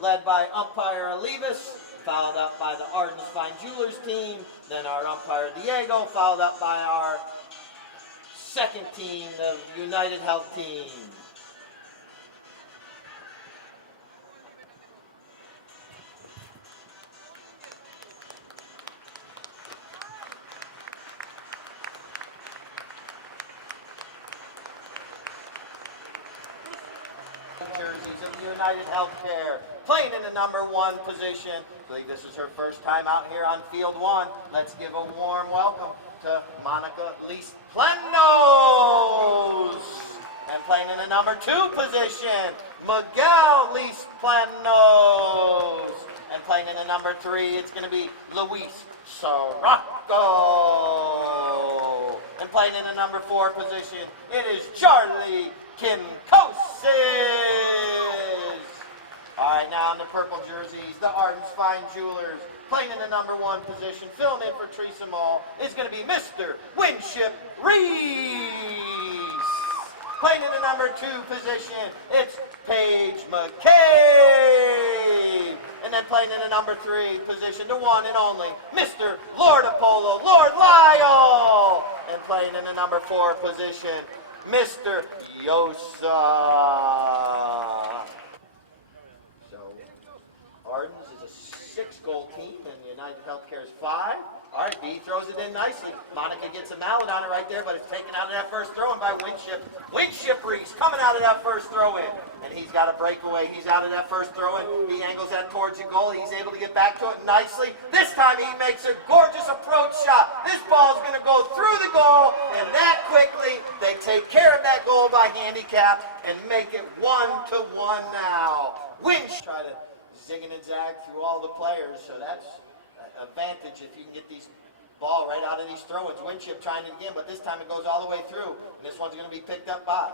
led by umpire Levis, followed up by the Arden's Fine Jewelers team, then our umpire Diego, followed up by our second team, the United Health team. Jerseys of United Healthcare, playing in the number 1 position. I believe this is her first time out here on field 1. Let's give a warm welcome to Monica Least Planos. And playing in the number 2 position, Miguel Least Planos. And playing in the number 3, it's going to be Luis Sirocco. And playing in the number 4 position, it is Charlie Kinkosis. All right, now in the purple jerseys, the Arden's Fine Jewelers, playing in the number 1 position, filling in for Teresa Mall, is going to be Mr. Winship Reese. Playing in the number 2 position, it's Paige McCabe. And then playing in the number 3 position, the one and only Mr. Lord of Polo, Lord Lyle. And playing in the number 4 position, Mr. Yosa. So, Arden's is a 6-goal team, and United Healthcare is 5. All right, B throws it in nicely. Monica gets a mallet on it right there, but it's taken out of that first throw-in by Winship. Winship Reese coming out of that first throw-in. And he's got a breakaway. He's out of that first throw-in. He angles that towards the goal. He's able to get back to it nicely. This time he makes a gorgeous approach shot. This ball's going to go through the goal, and that quickly they take care of that goal by handicap and make it 1-1 now. Winship try to zig and zag through all the players, so that's advantage if you can get these ball right out of these throw-ins. Winship trying it again, but this time it goes all the way through. And this one's going to be picked up by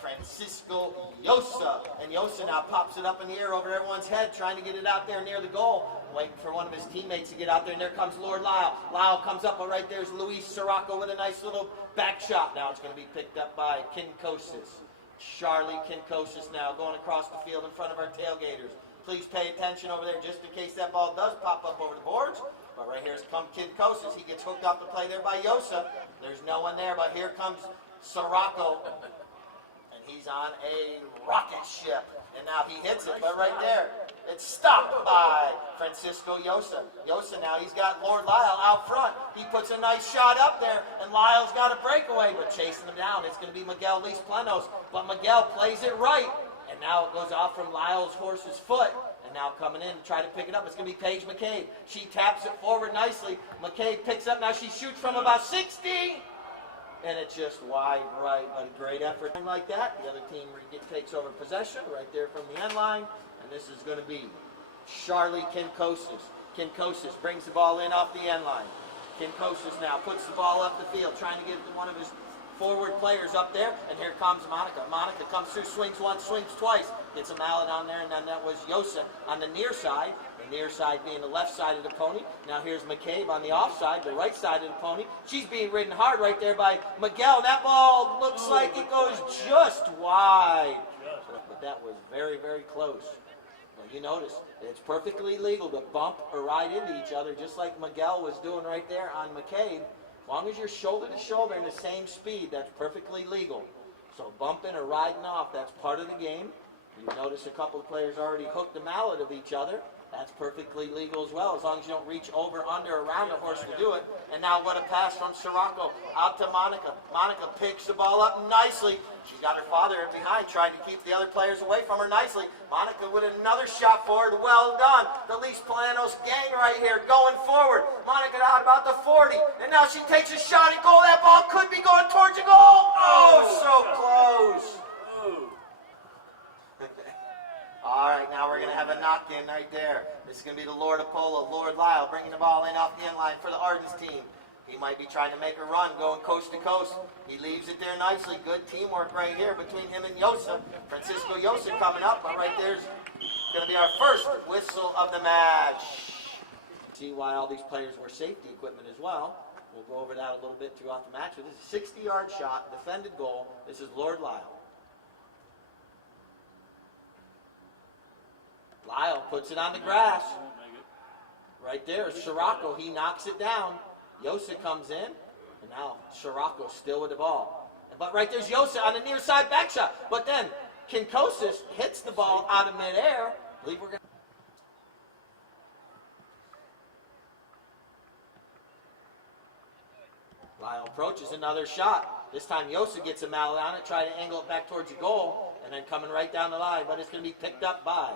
Francisco Yosa. And Yosa now pops it up in the air over everyone's head, trying to get it out there near the goal, waiting for one of his teammates to get out there. And there comes Lord Lyle. Lyle comes up, but right there's Luis Sirocco with a nice little back shot. Now it's going to be picked up by Kinkosis. Charlie Kinkosis now going across the field in front of our tailgaters. Please pay attention over there just in case that ball does pop up over the boards. But right here's come Kinkosis. He gets hooked off the play there by Yosa. There's no one there, but here comes Sirocco. And he's on a rocket ship. And now he hits it, but right there, it's stopped by Francisco Yosa. Yosa now, he's got Lord Lyle out front. He puts a nice shot up there, and Lyle's got a breakaway, but chasing him down, it's going to be Miguel Least Planos. But Miguel plays it right. And now it goes off from Lyle's horse's foot. And now coming in to try to pick it up, it's going to be Paige McCabe. She taps it forward nicely. McCabe picks up. Now she shoots from about 60. And it's just wide right. But a great effort like that. The other team takes over possession right there from the end line. And this is going to be Charlie Kinkosis. Kinkosis brings the ball in off the end line. Kinkosis now puts the ball up the field, trying to get it to one of his forward players up there, and here comes Monica. Monica comes through, swings once, swings twice, gets a mallet on there, and then that was Yosa on the near side. The near side being the left side of the pony. Now here's McCabe on the off side, the right side of the pony. She's being ridden hard right there by Miguel. That ball looks like it goes just wide, but that was very, very close. Well, you notice it's perfectly legal to bump or ride into each other, just like Miguel was doing right there on McCabe. As long as you're shoulder to shoulder in the same speed, that's perfectly legal. So bumping or riding off, that's part of the game. You notice a couple of players already hooked the mallet of each other. That's perfectly legal as well, as long as you don't reach over, under, around the horse to do it. And now what a pass from Sirocco out to Monica. Monica picks the ball up nicely. She's got her father in behind, trying to keep the other players away from her nicely. Monica with another shot forward. Well done. The Least Planos gang right here going forward. Monica out about the 40. And now she takes a shot at goal. That ball could be going towards the goal. Oh, so close. All right, now we're going to have a knock-in right there. This is going to be the Lord of Polo, Lord Lyle, bringing the ball in off the end line for the Arden's team. He might be trying to make a run, going coast to coast. He leaves it there nicely. Good teamwork right here between him and Yosa. Francisco Yosa coming up, but right there's going to be our first whistle of the match. See why all these players wear safety equipment as well. We'll go over that a little bit throughout the match. This is a 60-yard shot, defended goal. This is Lord Lyle. Lyle puts it on the grass. Right there, Sirocco, he knocks it down. Yosa comes in, and now Sirocco still with the ball. But right there's Yosa on the near side back shot. But then Kinkosis hits the ball out of midair. I believe we're going to... Lyle approaches another shot. This time Yosa gets a mallet on it, try to angle it back towards the goal, and then coming right down the line. But it's going to be picked up by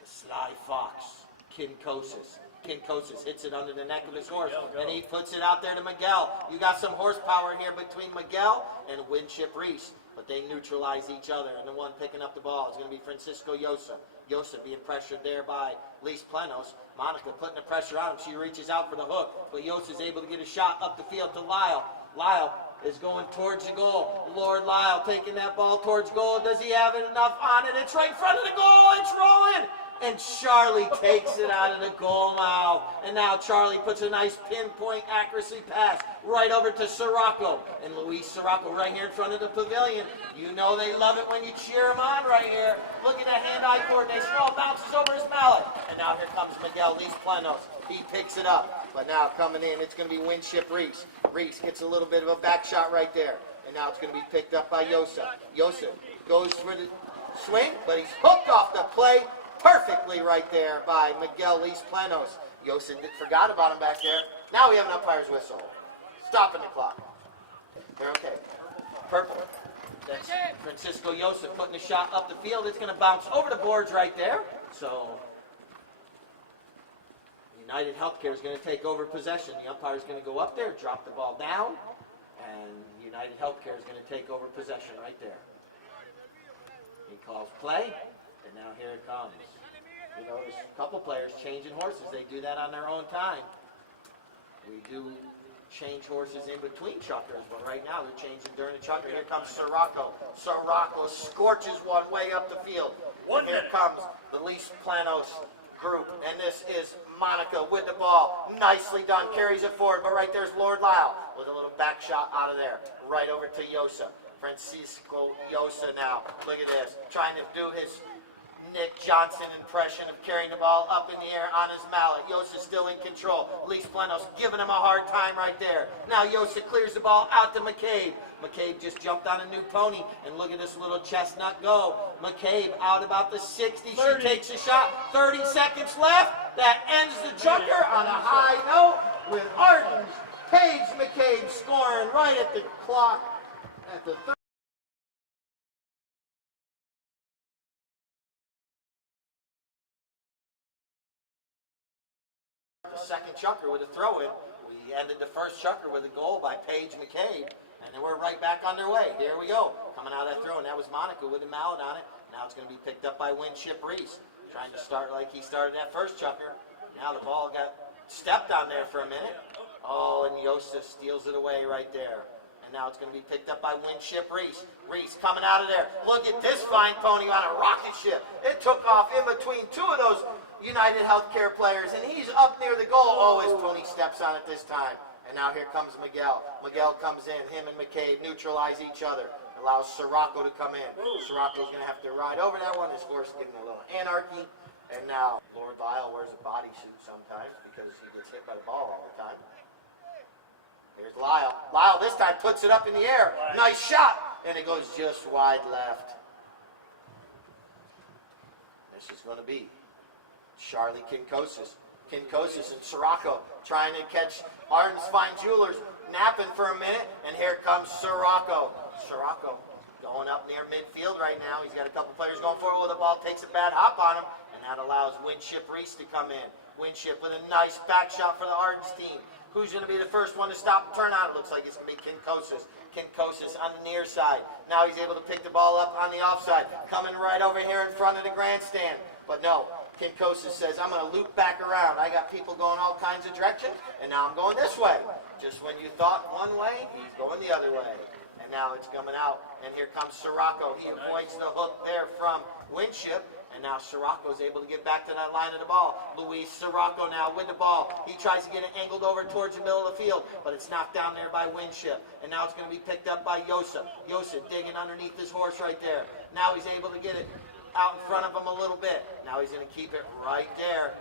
the Sly Fox, Kinkosis. Kinkosis hits it under the neck of his horse, and he puts it out there to Miguel. You got some horsepower here between Miguel and Winship Reese, but they neutralize each other, and the one picking up the ball is going to be Francisco Yosa. Yosa being pressured there by Lise Plenos. Monica putting the pressure on him. She reaches out for the hook, but Yosa's able to get a shot up the field to Lyle. Lyle is going towards the goal. Lord Lyle taking that ball towards goal. Does he have enough on it? It's right in front of the goal. It's rolling. And Charlie takes it out of the goal mouth. And now Charlie puts a nice pinpoint accuracy pass right over to Sirocco. And Luis Sirocco right here in front of the pavilion. You know they love it when you cheer him on right here. Look at that hand-eye coordination. Oh, bounces over his mallet. And now here comes Miguel Lise Plenos. He picks it up. But now coming in, it's going to be Winship Reese. Reese gets a little bit of a back shot right there. And now it's going to be picked up by Yosa. Yosa goes for the swing, but he's hooked off the play perfectly right there by Miguel Lise Plenos. Yosa forgot about him back there. Now we have an umpire's whistle. Stopping the clock. They're okay. Purple. That's Francisco Yosa putting a shot up the field. It's going to bounce over the boards right there. So United Healthcare is going to take over possession. The umpire is going to go up there, drop the ball down, and United Healthcare is going to take over possession right there. He calls play, and now here it comes. You notice a couple players changing horses. They do that on their own time. We do change horses in between chuckers, but right now they're changing during the chucker. Here comes Sirocco. Sirocco scorches one way up the field. And here comes the Lise Plenos group, and this is Monica with the ball. Nicely done, carries it forward, but right there's Lord Lyle with a little back shot out of there. Right over to Yosa. Francisco Yosa now. Look at this. Trying to do his Nick Johnson impression of carrying the ball up in the air on his mallet. Yosa still in control. Lise Plenos giving him a hard time right there. Now Yosa clears the ball out to McCabe. McCabe just jumped on a new pony, and look at this little chestnut go. McCabe out about the 60. She takes a shot. 30 seconds left. That ends the chucker on a high note with Arden's Paige McCabe scoring right at the clock at the 30. Second chucker with a throw-in. We ended the first chucker with a goal by Paige McCabe, and then we're right back underway. Here we go. Coming out of that throw, and that was Monica with a mallet on it. Now it's going to be picked up by Winship Reese, trying to start like he started that first chucker. Now the ball got stepped on there for a minute. Oh, and Yosa steals it away right there. And now it's going to be picked up by Winship Reese. Reese coming out of there. Look at this fine pony on a rocket ship. It took off in between two of those United Healthcare players, and he's up near the goal. Oh, his pony steps on it this time. And now here comes Miguel. Miguel comes in. Him and McCabe neutralize each other. Allows Sirocco to come in. Sirocco's going to have to ride over that one. His horse getting a little anarchy. And now Lord Lyle wears a bodysuit sometimes because he gets hit by the ball all the time. Here's Lyle. Lyle this time puts it up in the air. Nice shot. And it goes just wide left. This is going to be Charlie Kinkosis. Kinkosis and Sirocco trying to catch Arden's Fine Jewelers. Napping for a minute. And here comes Sirocco. Sirocco going up near midfield right now. He's got a couple players going forward with the ball. Takes a bad hop on him. And that allows Winship Reese to come in. Winship with a nice back shot for the Arden's team. Who's going to be the first one to stop and turn on? It looks like it's going to be Kinkosis. Kinkosis on the near side. Now he's able to pick the ball up on the offside. Coming right over here in front of the grandstand. But no, Kinkosis says, I'm going to loop back around. I got people going all kinds of directions, and now I'm going this way. Just when you thought one way, he's going the other way. And now it's coming out. And here comes Sirocco. He avoids the hook there from Winship. And now Sirocco is able to get back to that line of the ball. Luis Sirocco now with the ball. He tries to get it angled over towards the middle of the field, but it's knocked down there by Winship. And now it's going to be picked up by Yosa. Yosa digging underneath his horse right there. Now he's able to get it out in front of him a little bit. Now he's going to keep it right there.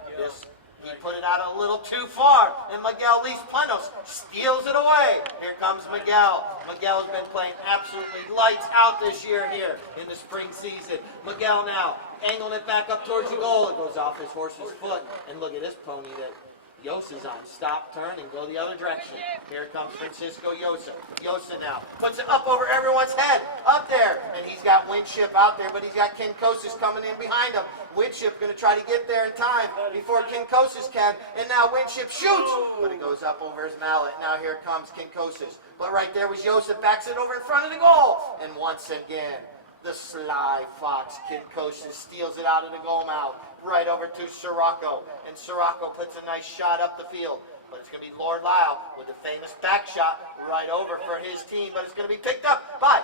He put it out a little too far, and Miguel Lees-Planos steals it away. Here comes Miguel. Miguel's been playing absolutely lights out this year here in the spring season. Miguel now angling it back up towards the goal. It goes off his horse's foot, and look at this pony that Yosa's on. Stop, turn, and go the other direction. Here comes Francisco Yosa. Yosa now puts it up over everyone's head, up there, and he's got Winship out there, but he's got Kinkosis coming in behind him. Winship going to try to get there in time before Kinkosis can, and now Winship shoots, but it goes up over his mallet. Now here comes Kinkosis, but right there was Yosa, backs it over in front of the goal, and once again, the sly fox Kinkosis steals it out of the goal mouth, right over to Sirocco, and Sirocco puts a nice shot up the field, but it's going to be Lord Lyle with the famous back shot right over for his team, but it's going to be picked up by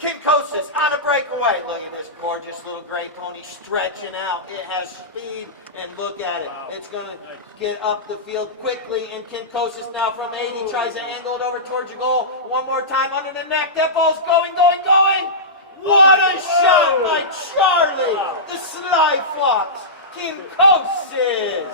Kinkosis on a breakaway. Look at this gorgeous little gray pony stretching out. It has speed, and look at it. It's going to get up the field quickly, and Kinkosis now from 80 tries to angle it over towards the goal. One more time under the neck. That ball's going, going, going. What a shot by Charlie, the sly fox, Kinkosis.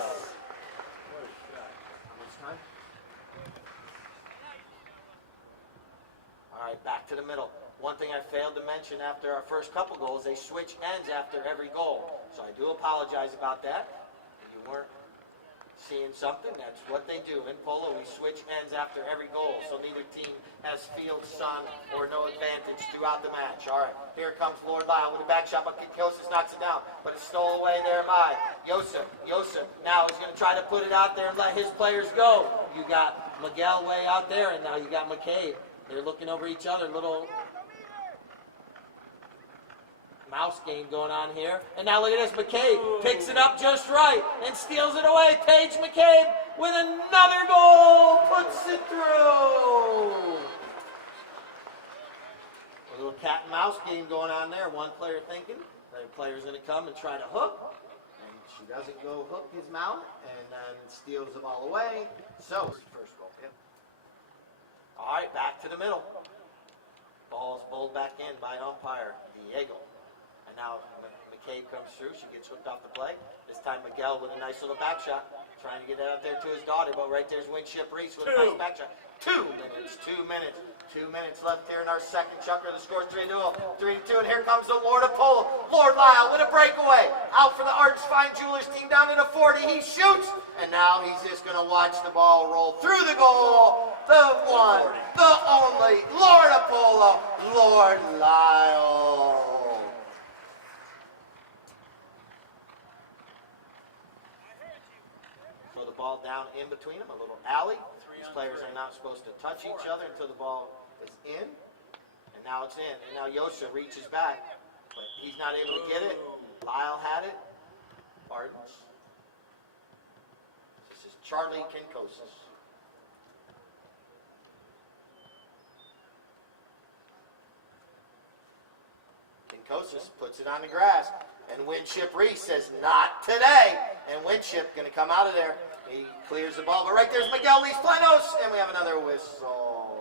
All right, back to the middle. One thing I failed to mention after our first couple goals, they switch ends after every goal. So I do apologize about that. You weren't seeing something. That's what they do. In Polo, we switch ends after every goal. So neither team has field, sun, or no advantage throughout the match. All right, here comes Lord Lyle with a back shot, but Kinkosis knocks it down. But it's stole away there by Yosa. Yosa now is going to try to put it out there and let his players go. You got Miguel way out there, and now you got McCabe. They're looking over each other. Little mouse game going on here. And now look at this. McCabe picks it up just right and steals it away. Paige McCabe with another goal. Puts it through. A little cat and mouse game going on there. One player thinking the other player's going to come and try to hook. And she doesn't go hook his mallet and then steals the ball away. So, first goal. Yep. All right, back to the middle. Ball's bowled back in by umpire Diego. And now McCabe comes through. She gets hooked off the play. This time Miguel with a nice little back shot. Trying to get that out there to his daughter. But right there's Winship Reese with a nice back shot. 2 minutes. 2 minutes. 2 minutes left here in our second chucker. The score's 3-2. 3-2. And here comes the Lord of Polo. Lord Lyle with a breakaway. Out for the Arts Fine Jewelers team down to the 40. He shoots. And now he's just going to watch the ball roll through the goal. The one, the only Lord of Polo, Lord Lyle. Throw the ball down in between them, a little alley. These players are not supposed to touch each other until the ball is in. And now it's in. And now Yosa reaches back, but he's not able to get it. Lyle had it. Arden. This is Charlie Kinkosis. Kinkosis puts it on the grass. And Winship Reese says, not today. And Winship going to come out of there. He clears the ball. But right there's Miguel Lees-Planos. And we have another whistle.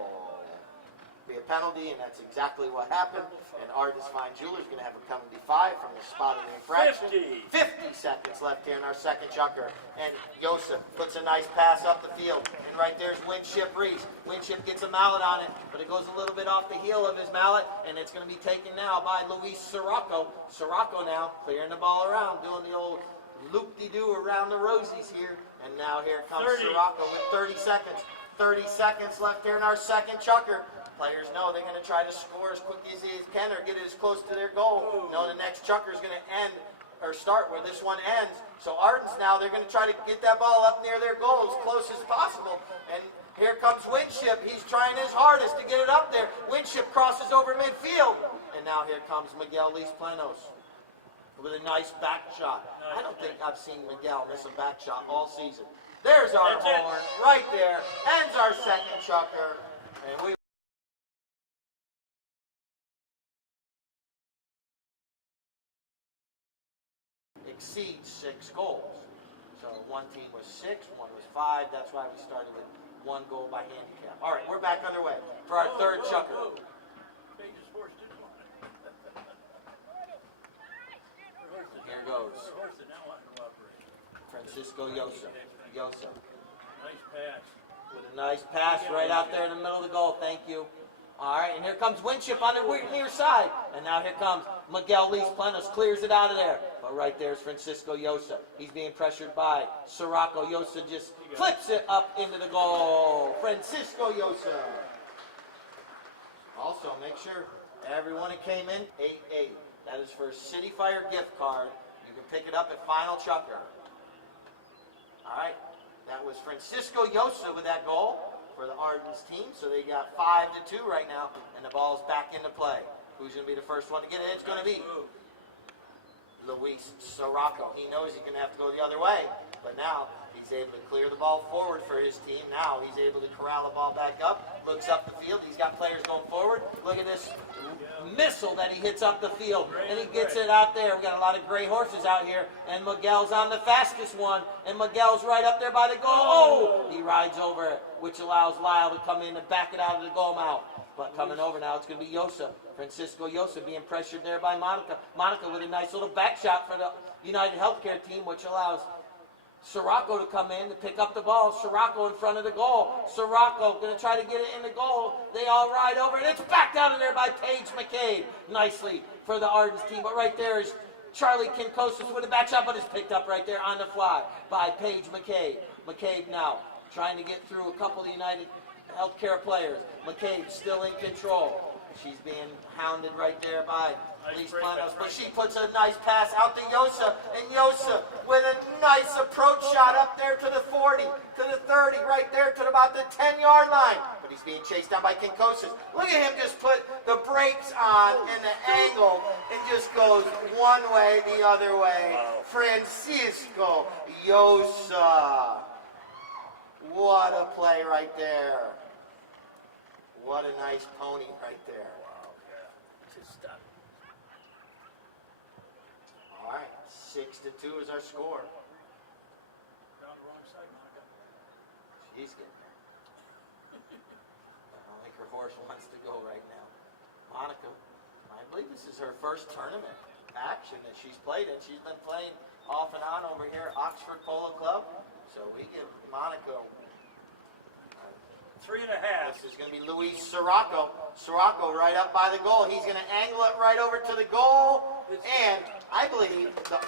Be a penalty, and that's exactly what happened. And Arden's Fine Jewelers going to have a penalty 5 from the spot of the infraction. 50 seconds left here in our second chucker. And Yosa puts a nice pass up the field. And right there's Winship Reese. Winship gets a mallet on it, but it goes a little bit off the heel of his mallet, and it's going to be taken now by Luis Sirocco. Sirocco now clearing the ball around, doing the old loop-de-doo around the rosies here. And now here comes Sirocco with 30 seconds. 30 seconds left here in our second chucker. Players know they're going to try to score as quick as they can or get it as close to their goal. Know the next chucker is going to end or start where this one ends. So Arden's now, they're going to try to get that ball up near their goal as close as possible. And here comes Winship. He's trying his hardest to get it up there. Winship crosses over midfield. And now here comes Miguel Lees-Planos with a nice back shot. I don't think I've seen Miguel miss a back shot all season. There's our horn right there. Ends our second chucker. And we exceeds 6 goals. So one team was 6, one was 5. That's why we started with 1 goal by handicap. All right, we're back underway for our third chucker. Francisco Yosa. Yosa. Nice pass. With a nice pass right out there in the middle of the goal. Thank you. All right, and here comes Winship on the near side. And now here comes Miguel Lees-Plenos, clears it out of there. But right there's Francisco Yosa. He's being pressured by Sirocco. Yosa just flips it up into the goal. Francisco Yosa. Also, make sure everyone that came in, 8-8. That is for a City Fire gift card. You can pick it up at Final Chucker. All right, that was Francisco Yosa with that goal for the Arden's team. So they got 5-2 right now, and the ball's back into play. Who's going to be the first one to get it? It's going to be Luis Sirocco. He knows he's going to have to go the other way, but now he's able to clear the ball forward for his team. Now he's able to corral the ball back up, looks up the field. He's got players going forward. Look at this missile that he hits up the field, and he gets it out there. We've got a lot of gray horses out here, and Miguel's on the fastest one, and Miguel's right up there by the goal. Oh! He rides over it, which allows Lyle to come in and back it out of the goal mouth. But coming over now, it's going to be Yosa. Francisco Yosa being pressured there by Monica. Monica with a nice little back shot for the United Healthcare team, which allows Sirocco to come in to pick up the ball. Sirocco in front of the goal. Sirocco going to try to get it in the goal. They all ride over, and it's backed out of there by Paige McCabe. Nicely for the Arden's team. But right there is Charlie Kinkosis with a back shot, but it's picked up right there on the fly by Paige McCabe. McCabe now trying to get through a couple of United Healthcare players. McCabe still in control. She's being hounded right there by Lees-Plenos, but she puts a nice pass out to Yosa, and Yosa with a nice approach shot up there to the 40, to the 30, right there to about the 10-yard line. But he's being chased down by Kinkosis. Look at him just put the brakes on in the angle and just goes one way, the other way. Francisco Yosa. What a play right there. What a nice pony right there. Wow, yeah. Just stop. All right, 6-2 is our score. Down the wrong side, Monica. She's getting there. I don't think her horse wants to go right now. Monica, I believe this is her first tournament action that she's played in. She's been playing off and on over here at Oxford Polo Club. So we give Monica 3.5. This is going to be Luis Sirocco. Sirocco right up by the goal. He's going to angle it right over to the goal. And I believe the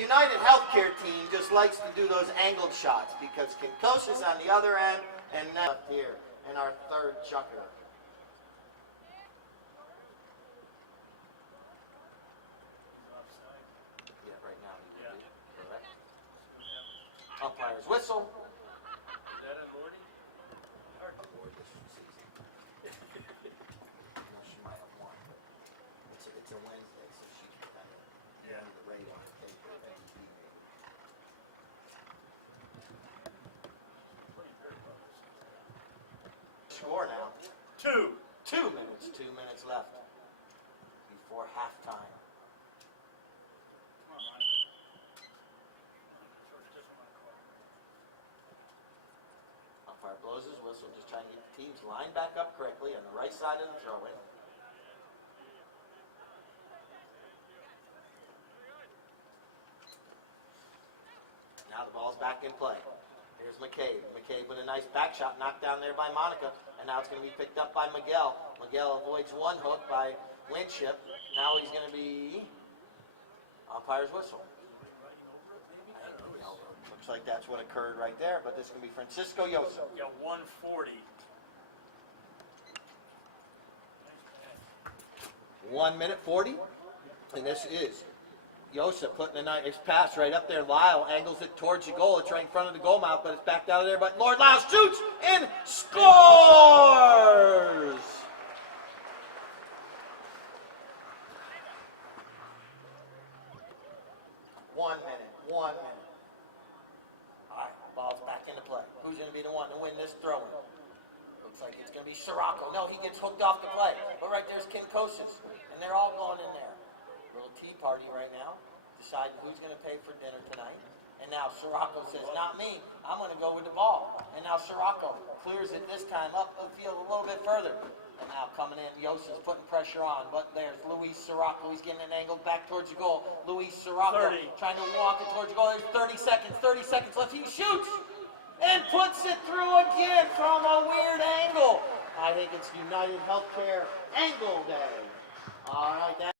United Healthcare team just likes to do those angled shots because Kinkosis on the other end and now here in our third chucker. Yeah, right now he would be correct. Umpire's whistle. Is that on Lordy? She might have won, but it's a Wednesday, so she's kind of the radio on the paper of MVP maybe. Score now. 2. 2 minutes. 2 minutes left before halftime. Come on, Monica. Umpire blows his whistle, just trying to get the teams lined back up correctly on the right side of the throw-in. Now the ball's back in play. Here's McCabe. McCabe with a nice back shot knocked down there by Monica, and now it's going to be picked up by Miguel. Miguel avoids one hook by Winship. Now he's going to be umpire's whistle. Looks like that's what occurred right there, but this is going to be Francisco Yosa. You got 140. 1 minute 40, and this is Yosa putting a nice pass right up there. Lyle angles it towards the goal. It's right in front of the goal mouth, but it's backed out of there. But Lord Lyle shoots and scores! One minute. All right, ball's back into play. Who's going to be the one to win this throw-in? Looks like it's going to be Sirocco. No, he gets hooked off the play. But right there's Kinkosis, and they're all going in there. Little tea party right now, deciding who's going to pay for dinner tonight. And now Sirocco says, not me, I'm going to go with the ball. And now Sirocco clears it this time up the field a little bit further. And now coming in, Yosa's putting pressure on, but there's Luis Sirocco. He's getting an angle back towards the goal. Luis Sirocco 30. trying to walk it towards the goal. There's 30 seconds left. He shoots and puts it through again from a weird angle. I think it's United Healthcare Angle Day. All right, that.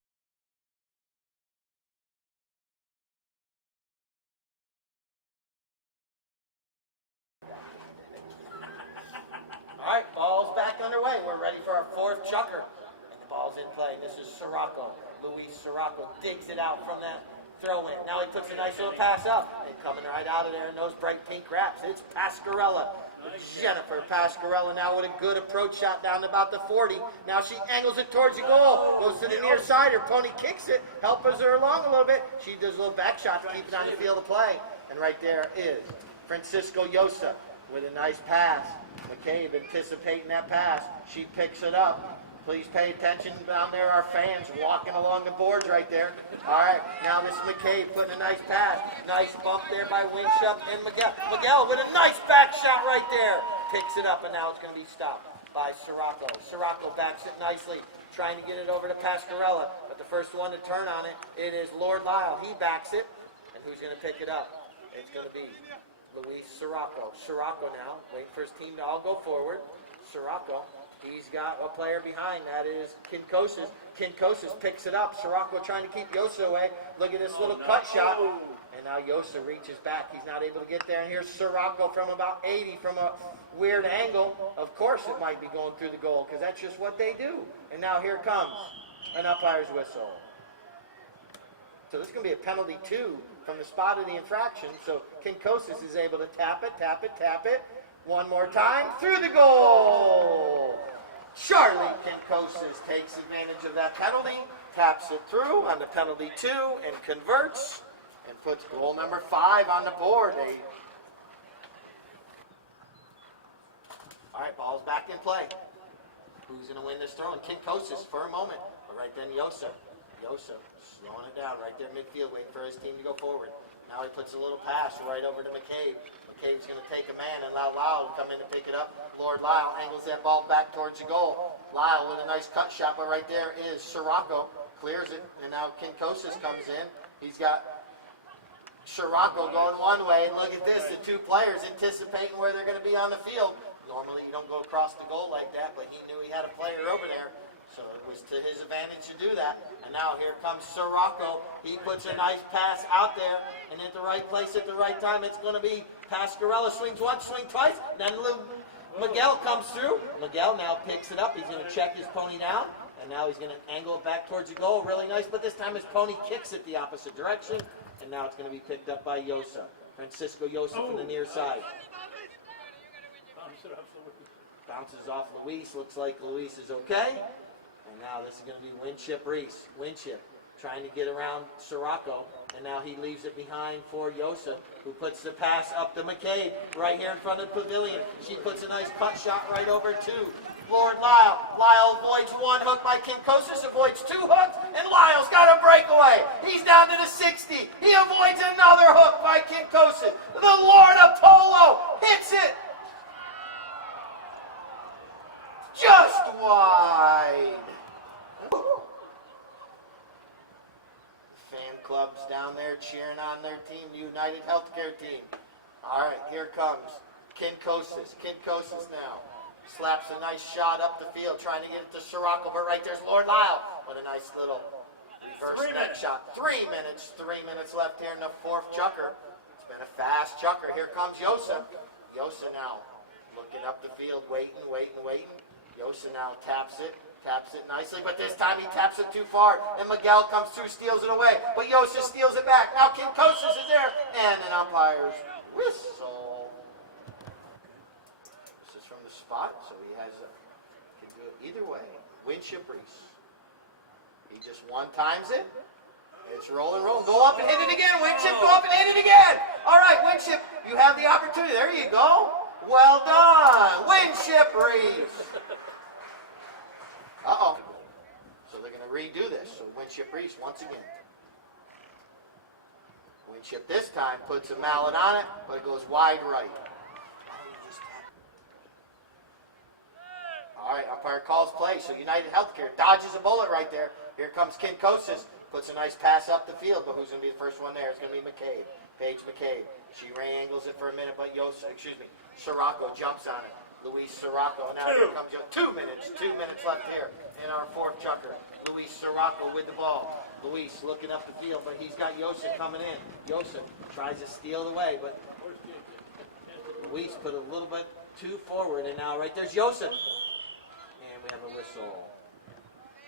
All right, ball's back underway. We're ready for our fourth chucker. And the ball's in play. This is Sirocco. Luis Sirocco digs it out from that throw in. Now he puts a nice little pass up. And coming right out of there in those bright pink wraps, it's Pascarella. Jennifer Pascarella now with a good approach shot down to about the 40. Now she angles it towards the goal. Goes to the near side. Her pony kicks it. Helps her along a little bit. She does a little back shot to keep it on the field of play. And right there is Francisco Yosa with a nice pass. McCabe anticipating that pass. She picks it up. Please pay attention down there, our fans walking along the boards right there. All right, now this is McCabe putting a nice pass. Nice bump there by Winchup and Miguel. Miguel with a nice back shot right there. Picks it up, and now it's going to be stopped by Sirocco. Sirocco backs it nicely, trying to get it over to Pascarella. But the first one to turn on it, it is Lord Lyle. He backs it, and who's going to pick it up? It's going to be Luis Sirocco. Sirocco now, waiting for his team to all go forward. Sirocco, he's got a player behind. That is Kinkosis. Kinkosis picks it up. Sirocco trying to keep Yosa away. Look at this little cut shot. And now Yosa reaches back. He's not able to get there. And here's Sirocco from about 80 from a weird angle. Of course it might be going through the goal because that's just what they do. And now here comes an umpire's whistle. So this is going to be a penalty 2 from the spot of the infraction. So Kinkosis is able to tap it. One more time, through the goal. Charlie Kinkosis takes advantage of that penalty, taps it through on the penalty 2 and converts and puts goal number 5 on the board. All right, ball's back in play. Who's going to win this throw? And Kinkosis for a moment. But right then, Yosa slowing it down right there midfield, waiting for his team to go forward. Now he puts a little pass right over to McCabe. McCabe's going to take a man and allow Lyle to come in and pick it up. Lord Lyle angles that ball back towards the goal. Lyle with a nice cut shot, but right there is Sirocco. Clears it, and now Kinkosis comes in. He's got Sirocco going one way, and look at this, the two players anticipating where they're going to be on the field. Normally you don't go across the goal like that, but he knew he had a player over there. So it was to his advantage to do that. And now here comes Sirocco. He puts a nice pass out there. And at the right place at the right time, it's going to be Pascarella. Swings once, swings twice. Then Miguel comes through. Miguel now picks it up. He's going to check his pony down. And now he's going to angle it back towards the goal. Really nice. But this time his pony kicks it the opposite direction. And now it's going to be picked up by Yosa. Francisco Yosa from the near side. Bounces off Luis. Looks like Luis is okay. And now this is going to be Winship Reese. Winship trying to get around Sirocco. And now he leaves it behind for Yosa, who puts the pass up to McCabe right here in front of the pavilion. She puts a nice cut shot right over to Lord Lyle. Lyle avoids one hook by Kinkosis, avoids 2 hooks, and Lyle's got a breakaway. He's down to the 60. He avoids another hook by Kinkosis. The Lord of Polo hits it just wide. Fan clubs down there cheering on their team, the United Healthcare team. All right, here comes Kinkosis. Kinkosis now slaps a nice shot up the field, trying to get it to Sirocco, but right there's Lord Lyle with a nice little reverse net shot. 3 minutes left here in the fourth chucker. It's been a fast chucker. Here comes Yosa. Yosa now looking up the field, waiting. Yosa now taps it nicely, but this time he taps it too far, and Miguel comes through, steals it away, but Yosa steals it back. Now Kinkosis is there, and an umpire's whistle. This is from the spot, so he can do it either way. Winship Reese. He just one-times it. It's rolling. Go up and hit it again. Winship, go up and hit it again. All right, Winship, you have the opportunity. There you go. Well done. Winship Reese. Uh-oh. So they're going to redo this. So Winship Reese once again. Winship this time puts a mallet on it, but it goes wide right. All right, umpire calls play. So United Healthcare dodges a bullet right there. Here comes Kinkosis. Puts a nice pass up the field, but who's going to be the first one there? It's going to be McCabe. Paige McCabe. She angles it for a minute, but Sirocco jumps on it. Luis Sirocco. Now here comes 2 minutes. 2 minutes left here in our fourth chukker. Luis Sirocco with the ball. Luis looking up the field, but he's got Yosef coming in. Yosef tries to steal it away, but Luis put a little bit too forward, and now right there's Yosef. And we have a whistle.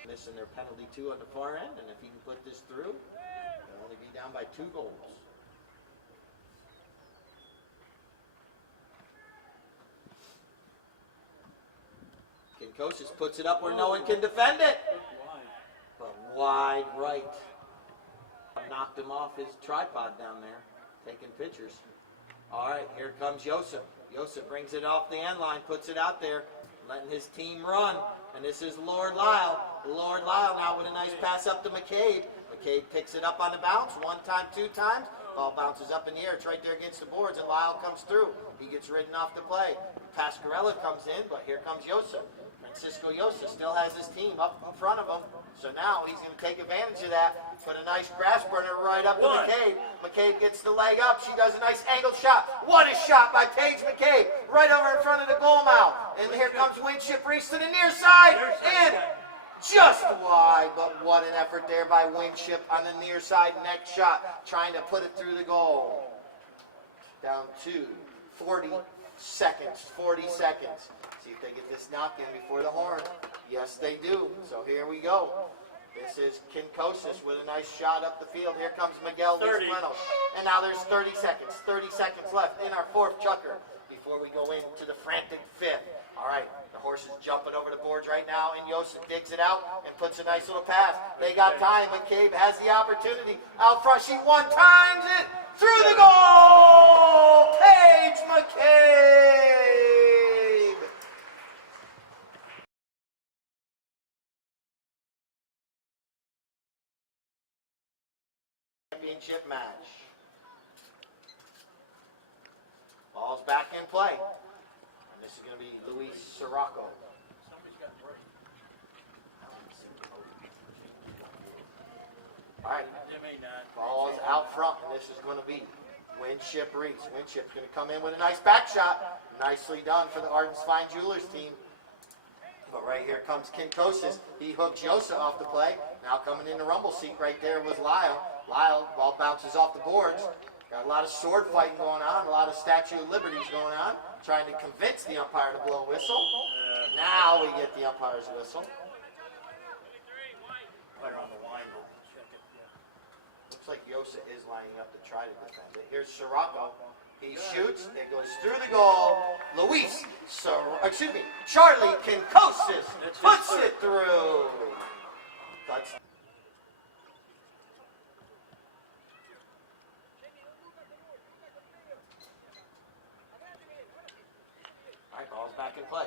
Missing their penalty 2 on the far end, and if he can put this through, they'll only be down by 2 goals. Kinkosis puts it up where no one can defend it. But wide right. Knocked him off his tripod down there, taking pictures. All right, here comes Yosef. Yosef brings it off the end line, puts it out there, letting his team run. And this is Lord Lyle. Lord Lyle now with a nice pass up to McCabe. McCabe picks it up on the bounce, 1 time, 2 times. Ball bounces up in the air. It's right there against the boards, and Lyle comes through. He gets ridden off the play. Pascarella comes in, but here comes Yosef. Francisco Yosef still has his team up in front of him. So now he's going to take advantage of that. Put a nice grass burner right up to McCabe. McCabe gets the leg up. She does a nice angled shot. What a shot by Paige McCabe. Right over in front of the goal mouth. And here comes Winship Reese to the near side. And just wide, but what an effort there by Winship on the near side next shot. Trying to put it through the goal. Down to 40 seconds. 40 seconds. See if they get this knock in before the horn. Yes, they do. So here we go. This is Kinkosis with a nice shot up the field. Here comes Miguel Lispleno. And now there's 30 seconds. 30 seconds left in our fourth chukker before we go into the frantic fifth. All right, the horse is jumping over the boards right now, and Yosef digs it out and puts a nice little pass. They got time. McCabe has the opportunity. Out front, she 1-times it. Through the goal! Paige McCabe! Championship match. Ball's back in play. And this is going to be Luis Sirocco. All right. Ball's out front, and this is going to be Winship Reese. Winship's going to come in with a nice back shot. Nicely done for the Arden's Fine Jewelers team. But right here comes Kinkosis. He hooks Yosa off the play. Now coming in the rumble seat right there was Lyle. Lyle, ball bounces off the boards. Got a lot of sword fighting going on, a lot of Statue of Liberties going on. Trying to convince the umpire to blow a whistle. Now we get the umpire's whistle. Player on the line. Looks like Yosa is lining up to try to defend it. Here's Sirocco. He shoots. It goes through the goal. Charlie Kinkosis puts it through. Touchdown. All right, ball's back in play.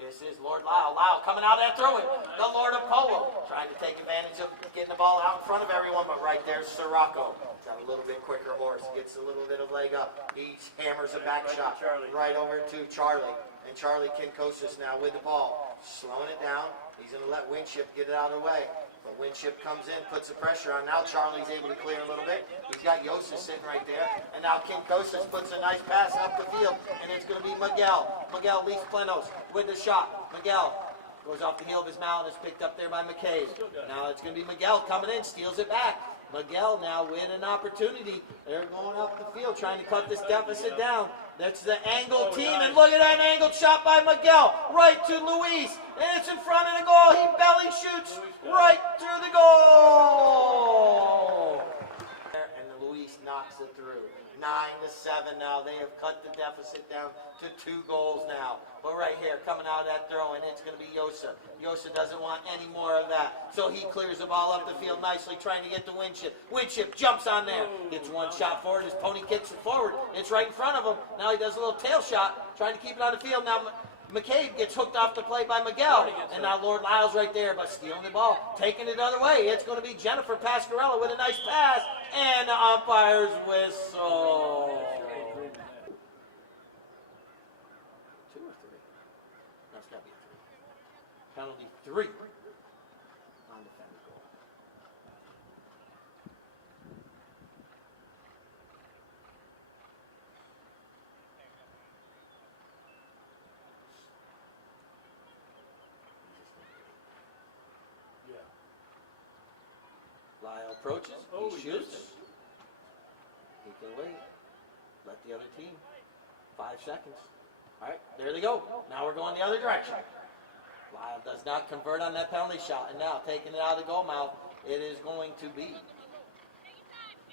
This is Lord Lyle. Lyle coming out and throwing. The Lord of Polo. Trying to take advantage of getting the ball out in front of everyone, but right there's Sirocco. Got a little bit quicker horse. Gets a little bit of leg up. He hammers a back shot right over to Charlie. And Charlie Kinkosis now with the ball. Slowing it down. He's going to let Winship get it out of the way. But Winship comes in, puts the pressure on. Now Charlie's able to clear a little bit. He's got Yosa sitting right there. And now Kinkosis puts a nice pass up the field. And it's going to be Miguel. Miguel Lispleno with the shot. Miguel goes off the heel of his mallet. It's picked up there by McCabe. Now it's going to be Miguel coming in, steals it back. Miguel now with an opportunity. They're going up the field trying to cut this deficit down. That's the angled team, and look at that angled shot by Miguel. Right to Luis, and it's in front of the goal. He belly shoots right through the goal. And Luis knocks it through. 9-7 now. They have cut the deficit down to 2 goals now. But right here, coming out of that throw, and it's going to be Yosa. Yosa doesn't want any more of that. So he clears the ball up the field nicely, trying to get to Winship. Winship jumps on there. Gets one shot forward. His pony kicks it forward. It's right in front of him. Now he does a little tail shot, trying to keep it on the field. Now McCabe gets hooked off the play by Miguel. And now Lord Lyle's right there, but stealing the ball. Taking it the other way. It's going to be Jennifer Pascarella with a nice pass. And the umpire's whistle. 2 or 3? No, it's got to be 3. Penalty 3 on defended goal. Yeah. Lyle approaches. Oh, He he shoots. missed it. He can wait. Let the other team. 5 seconds. All right, there they go. Now we're going the other direction. Lyle does not convert on that penalty shot. And now taking it out of the goal mouth, it is going to be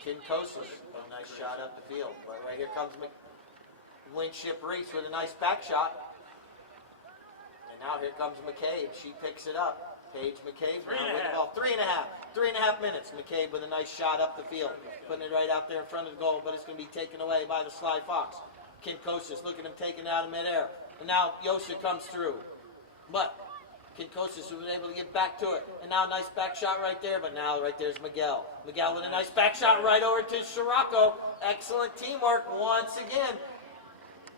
Kinkosis. A nice shot up the field. But right here comes Winship Reese with a nice back shot. And now here comes McCabe. She picks it up. Paige McCabe now with the ball. 3.5 minutes. McCabe with a nice shot up the field. Putting it right out there in front of the goal, but it's going to be taken away by the Sly Fox. Kinkosis, look at him taking it out of midair. And now Yosa comes through. But Kinkosis was able to get back to it. And now a nice back shot right there, but now right there's Miguel. Miguel with a nice back shot right over to Sirocco. Excellent teamwork once again.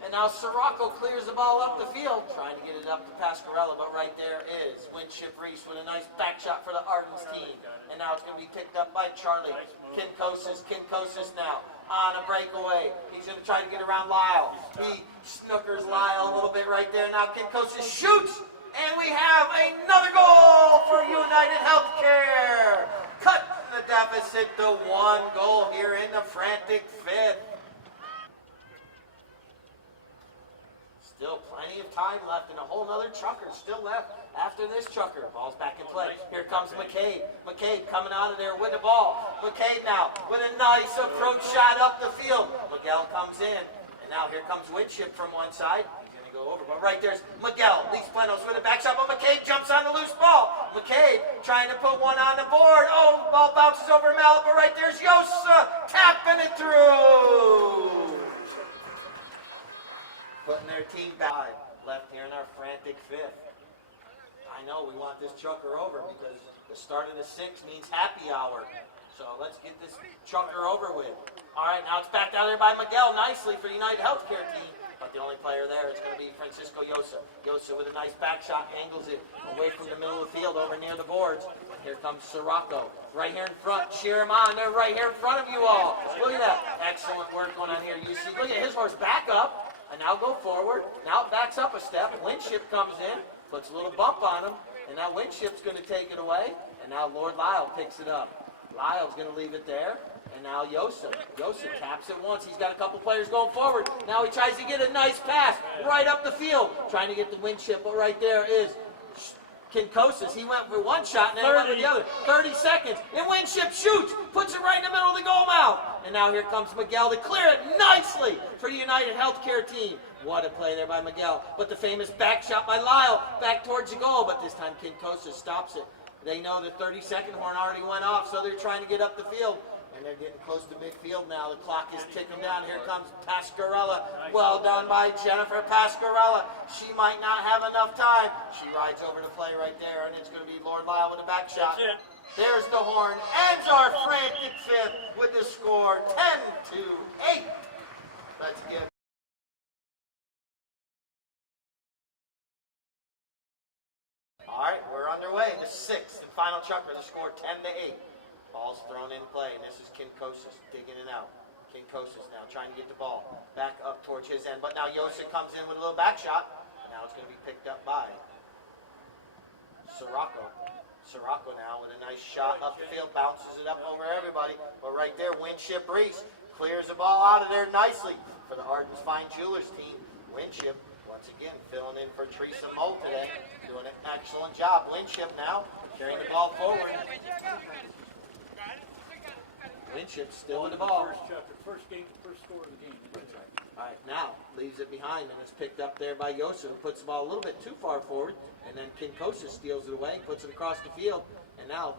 And now Sirocco clears the ball up the field, trying to get it up to Pascarella, but right there is Winship Reese with a nice back shot for the Arden's team. And now it's going to be picked up by Charlie. Kinkosis now on a breakaway. He's going to try to get around Lyle. He snookers Lyle a little bit right there. Now Kinkosis shoots, and we have another goal for United Healthcare. Cut the deficit to 1 goal here in the frantic 5th. Still plenty of time left and a whole nother chucker still left after this chucker. Ball's back in play. Here comes McCabe. McCabe coming out of there with the ball. McCabe now with a nice approach shot up the field. Miguel comes in. And now here comes Winship from one side. He's going to go over. But right there's Miguel. Leaks Plenos with a back shot. But McCabe jumps on the loose ball. McCabe trying to put one on the board. Oh, ball bounces over Mallet. But right there's Yosa tapping it through. Putting their team back. Left here in our frantic 5th. I know we want this chucker over because the start of the 6th means happy hour. So let's get this chucker over with. All right, now it's back down there by Miguel nicely for the United Healthcare team. But the only player there is going to be Francisco Yosa. Yosa with a nice back shot, angles it away from the middle of the field over near the boards. Here comes Sirocco. Right here in front. Cheer him on. They're right here in front of you all. Look at that. Excellent work going on here. You see, look at his horse back up. And now go forward. Now it backs up a step. Winship comes in, puts a little bump on him, and now Winship's going to take it away. And now Lord Lyle picks it up. Lyle's going to leave it there. And now Yosa. Yosa taps it once. He's got a couple players going forward. Now he tries to get a nice pass right up the field. Trying to get the Winship, but right there is Kinkosis. He went for one shot and then went for the other. 30 seconds. And Winship shoots. Puts it right in the middle of the goal mouth. And now here comes Miguel to clear it nicely for the United Healthcare team. What a play there by Miguel. But the famous back shot by Lyle back towards the goal. But this time Kinkosis stops it. They know the 30-second horn already went off, so they're trying to get up the field. And they're getting close to midfield now. The clock is ticking down. Here comes Pascarella. Well done by Jennifer Pascarella. She might not have enough time. She rides over to play right there, and it's going to be Lord Lyle with a back shot. There's the horn. Ends our frantic 5th with the score 10-8. Let's get all right, we're underway in the 6th and final chucker. The score 10-8. Ball's thrown in play, and this is Kinkosis digging it out. Kinkosis now trying to get the ball back up towards his end. But now Yosa comes in with a little back shot. Now it's going to be picked up by Sirocco. Sirocco now with a nice shot up the field, bounces it up over everybody. But right there, Winship Reese clears the ball out of there nicely for the Arden's Fine Jewelers team. Winship, once again, filling in for Teresa Moe today. Doing an excellent job. Winship now carrying the ball forward. Winship still in the ball. First score of the game. All right, now leaves it behind, and it's picked up there by Yosa, who puts the ball a little bit too far forward, and then Kinkosis steals it away, puts it across the field, and now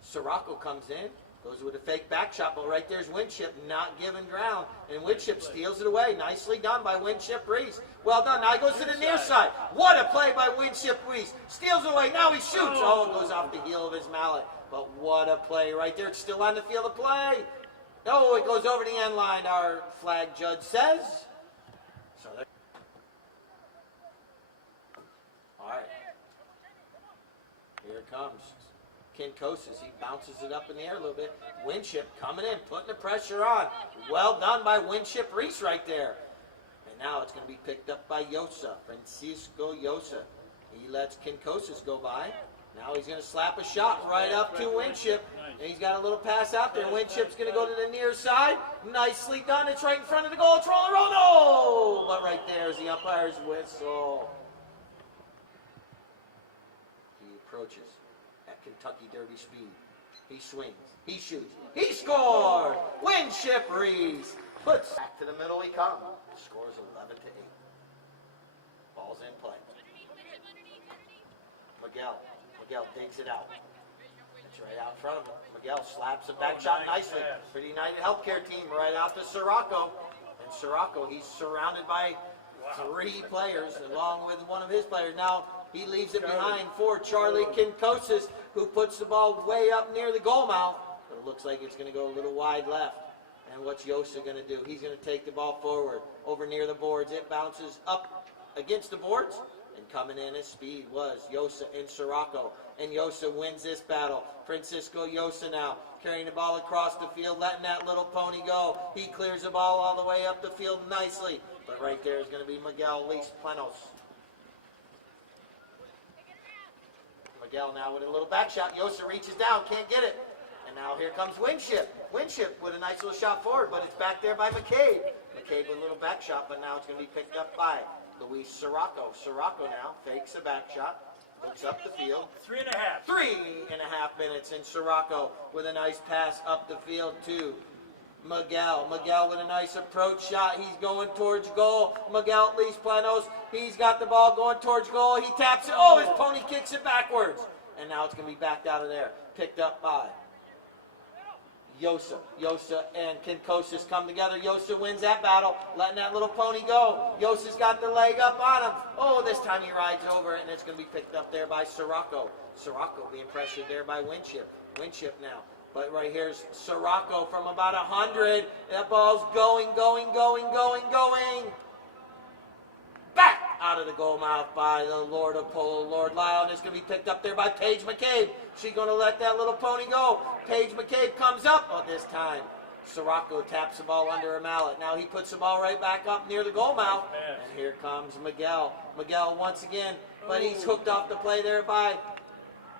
Sirocco comes in, goes with a fake back shot, but right there's Winship not giving ground, and Winship steals it away. Nicely done by Winship Reese. Well done. Now he goes to the near side. What a play by Winship Reese. Steals it away. Now he shoots. Oh, it goes off the heel of his mallet. But what a play right there. It's still on the field of play. Oh, it goes over the end line, our flag judge says. So there. All right. Here comes Kinkosis. He bounces it up in the air a little bit. Winship coming in, putting the pressure on. Well done by Winship Reese right there. And now it's going to be picked up by Yosa, Francisco Yosa. He lets Kinkosis go by. Now he's going to slap a shot right up to Winship. And he's got a little pass out there. Winship's going to go to the near side. Nicely done. It's right in front of the goal. It's rolling, roll, no! But right there is the umpire's whistle. He approaches at Kentucky Derby speed. He swings. He shoots. He scores! Winship Reese puts back to the middle he comes. Scores 11-8. Ball's in play. Miguel digs it out. It's right out in front of him. Miguel slaps a back shot nicely for the United Healthcare team right out to Sirocco. And Sirocco, he's surrounded by 3 players along with one of his players. Now he leaves it behind for Charlie Kinkosis, who puts the ball way up near the goal mouth. But it looks like it's going to go a little wide left. And what's Yosa going to do? He's going to take the ball forward over near the boards. It bounces up against the boards. And coming in his speed was Yosa and Sirocco. And Yosa wins this battle. Francisco Yosa now carrying the ball across the field, letting that little pony go. He clears the ball all the way up the field nicely. But right there is going to be Miguel Plenos. Miguel now with a little back shot. Yosa reaches down, can't get it. And now here comes Winship. Winship with a nice little shot forward, but it's back there by McCabe. McCabe with a little back shot, but now it's going to be picked up by Luis Sirocco. Sirocco now fakes a back shot, looks up the field. 3.5. 3.5 minutes, and Sirocco with a nice pass up the field to Miguel. Miguel with a nice approach shot. He's going towards goal. Miguel Plenos. He's got the ball going towards goal. He taps it. Oh, his pony kicks it backwards. And now it's going to be backed out of there. Picked up by Yosa. Yosa and Kinkosis come together. Yosa wins that battle, letting that little pony go. Yosa's got the leg up on him. Oh, this time he rides over it, and it's going to be picked up there by Sirocco. Sirocco being pressured there by Winship. Winship now. But right here's Sirocco from about 100. That ball's going. Back out of the goal mouth by the Lord of Polo, Lord Lyle. And it's going to be picked up there by Paige McCabe. She's going to let that little pony go. Paige McCabe comes up. Oh, this time Sirocco taps the ball under her mallet. Now he puts the ball right back up near the goal mouth. And here comes Miguel. Miguel once again, but he's hooked off the play there by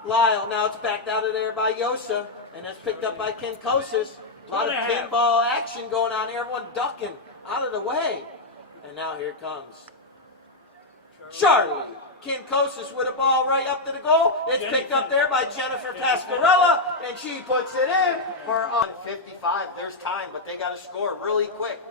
Lyle. Now it's backed out of there by Yosa. And that's picked up by Kinkosis. A lot of pinball action going on here. Everyone ducking out of the way. And now here comes Charlie Kinkosis with a ball right up to the goal. It's picked up there by Jennifer Pasquarella, and she puts it in for 55. There's time, but they got to score really quick.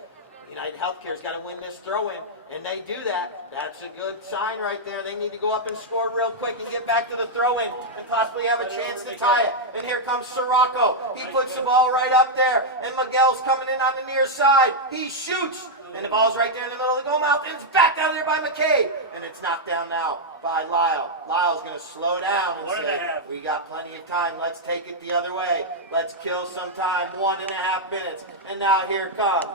United Healthcare's got to win this throw-in, and they do that. That's a good sign right there. They need to go up and score real quick and get back to the throw-in and possibly have a chance to tie it. And here comes Sirocco. He puts the ball right up there, and Miguel's coming in on the near side. He shoots. And the ball's right there in the middle of the goal mouth. And it's backed out of there by McCabe. And it's knocked down now by Lyle. Lyle's going to slow down and say, we got plenty of time. Let's take it the other way. Let's kill some time. 1.5 minutes. And now here comes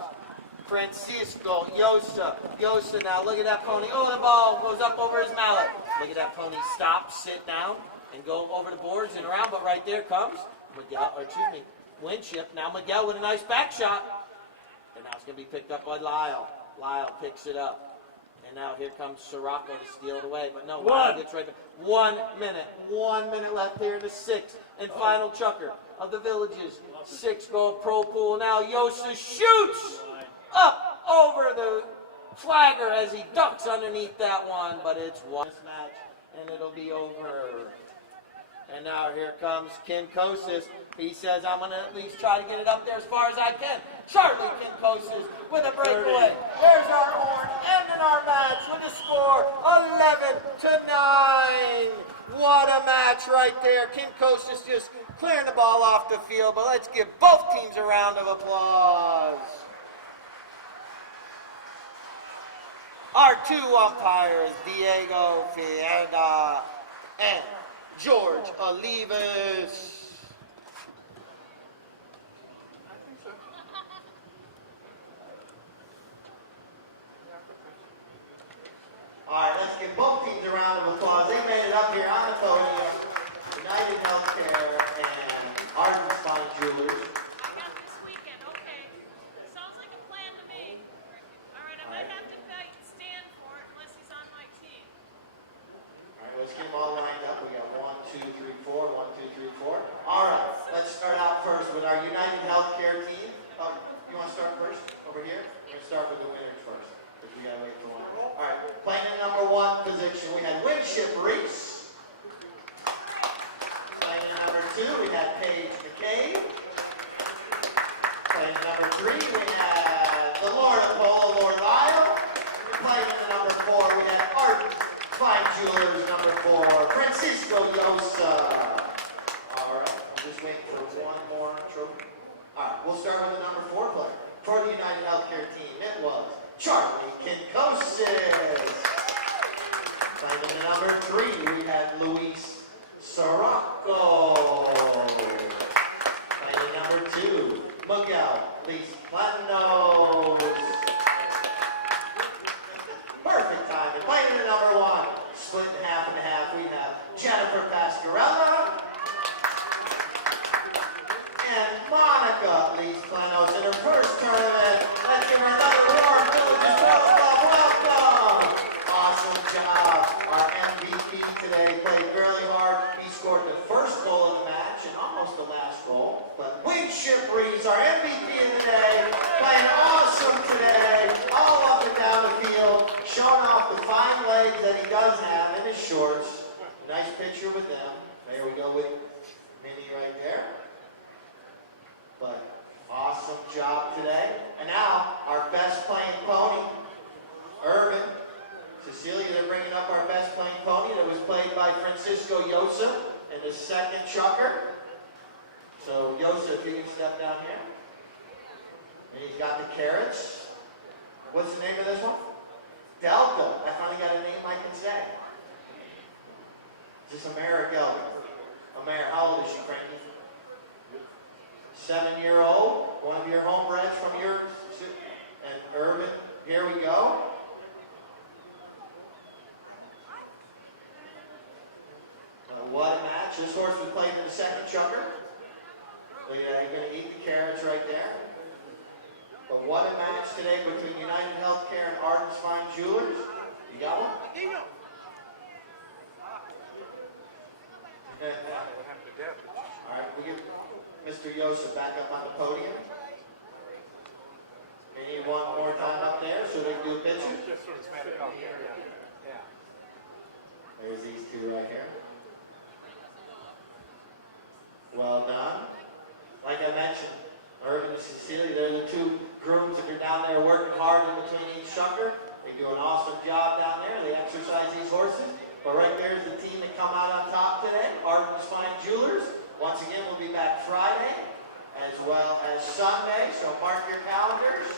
Francisco Yosa. Yosa now, look at that pony. Oh, the ball goes up over his mallet. Look at that pony stop, sit down, and go over the boards and around. But right there comes Winship. Now Miguel with a nice back shot. And now it's going to be picked up by Lyle. Lyle picks it up. And now here comes Sirocco to steal it away. But no, Lyle gets right back. 1 minute. 1 minute left here in the sixth and final chucker of the Villages 6-goal pro pool. Now Yosa shoots up over the flagger as he ducks underneath that one. But it's one match, and it'll be over. And now here comes Kinkosis. He says, I'm going to at least try to get it up there as far as I can. Charlie Kinkosis with a breakaway. There's our horn, ending our match with a score 11-9. What a match right there. Kinkosis just clearing the ball off the field. But let's give both teams a round of applause. Our two umpires, Diego Fiega and George Olivas. All right, let's give both teams a round of applause. They made it up here on the podium. Winship Reese. Playing number 2, we had Paige McCabe. Playing number 3, we had the Lord of Polo, Lord Lyle. Playing the number 4, we had Arden Fine Jewelers, number 4, Francisco Yosa. All right, I'm just waiting for one more trophy. All right, we'll start with the number 4 player. For the United Healthcare team, it was Charlie Kinkosis. Playing the number 3, we had Luis Sirocco. Playing number 2, Miguel Lis Planos. Perfect timing. Playing the number 1, split in half and half, we have Jennifer Pascarella and Monica Lis Planos in her first tournament. Let's give her another warm Villages welcome, welcome. Awesome job. Our MVP today played really hard. He scored the first goal of the match and almost the last goal. But Winship Reese, our MVP of the day, playing awesome today, all up and down the field, showing off the fine legs that he does have in his shorts. Nice picture with them. There we go with Minnie right there. But awesome job today. And now, our best playing pony, Irvin. Cecilia, they're bringing up our best playing pony that was played by Francisco Yosa in the second chukker. So, Yosa, if you can step down here. And he's got the carrots. What's the name of this one? Delta. I finally got a name I can say. Is this a mare or Delta? A mare. How old is she, Frankie? 7-year-old. One of your homebreds from your... And Irvin. Here we go. What a match. This horse was played in the second chukker. Look at that. You're going to eat the carrots right there. But what a match today between United Healthcare and Arden's Fine Jewelers. You got one? All right, we get Mr. Yosa back up on the podium. We need one more time up there so they can do a picture. There's these two right here. Well done. Like I mentioned, Irvin and Cecilia, they're the 2 grooms that are down there working hard in between each chukker. They do an awesome job down there. They exercise these horses. But right there is the team that come out on top today, Arden's Fine Jewelers. Once again, we'll be back Friday as well as Sunday, so mark your calendars.